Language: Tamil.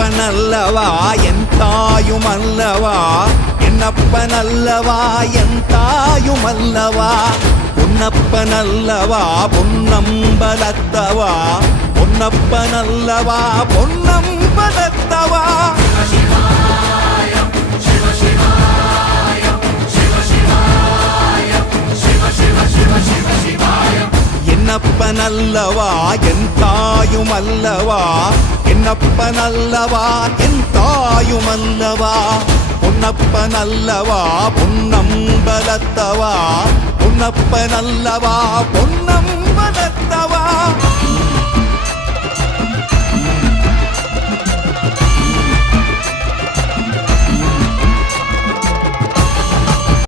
என்னப்பனல்லவா என் தாயுமல்லவா, என்னப்பனல்லவா என் தாயுமல்லவா, பொன்னப்பனல்லவா பொன்னம்பலத்தவா, பொன்னப்பனல்லவா பொன்னம்பலத்தவா. என்னப்பனல்லவா என் தாயுமல்லவா, என்னப்பனல்லவா என் தாயுமல்லவா, பொன்னப்பனல்லவா பொன்னம்பலத்தவா, பொன்னப்பனல்லவா பொன்னம்பலத்தவா.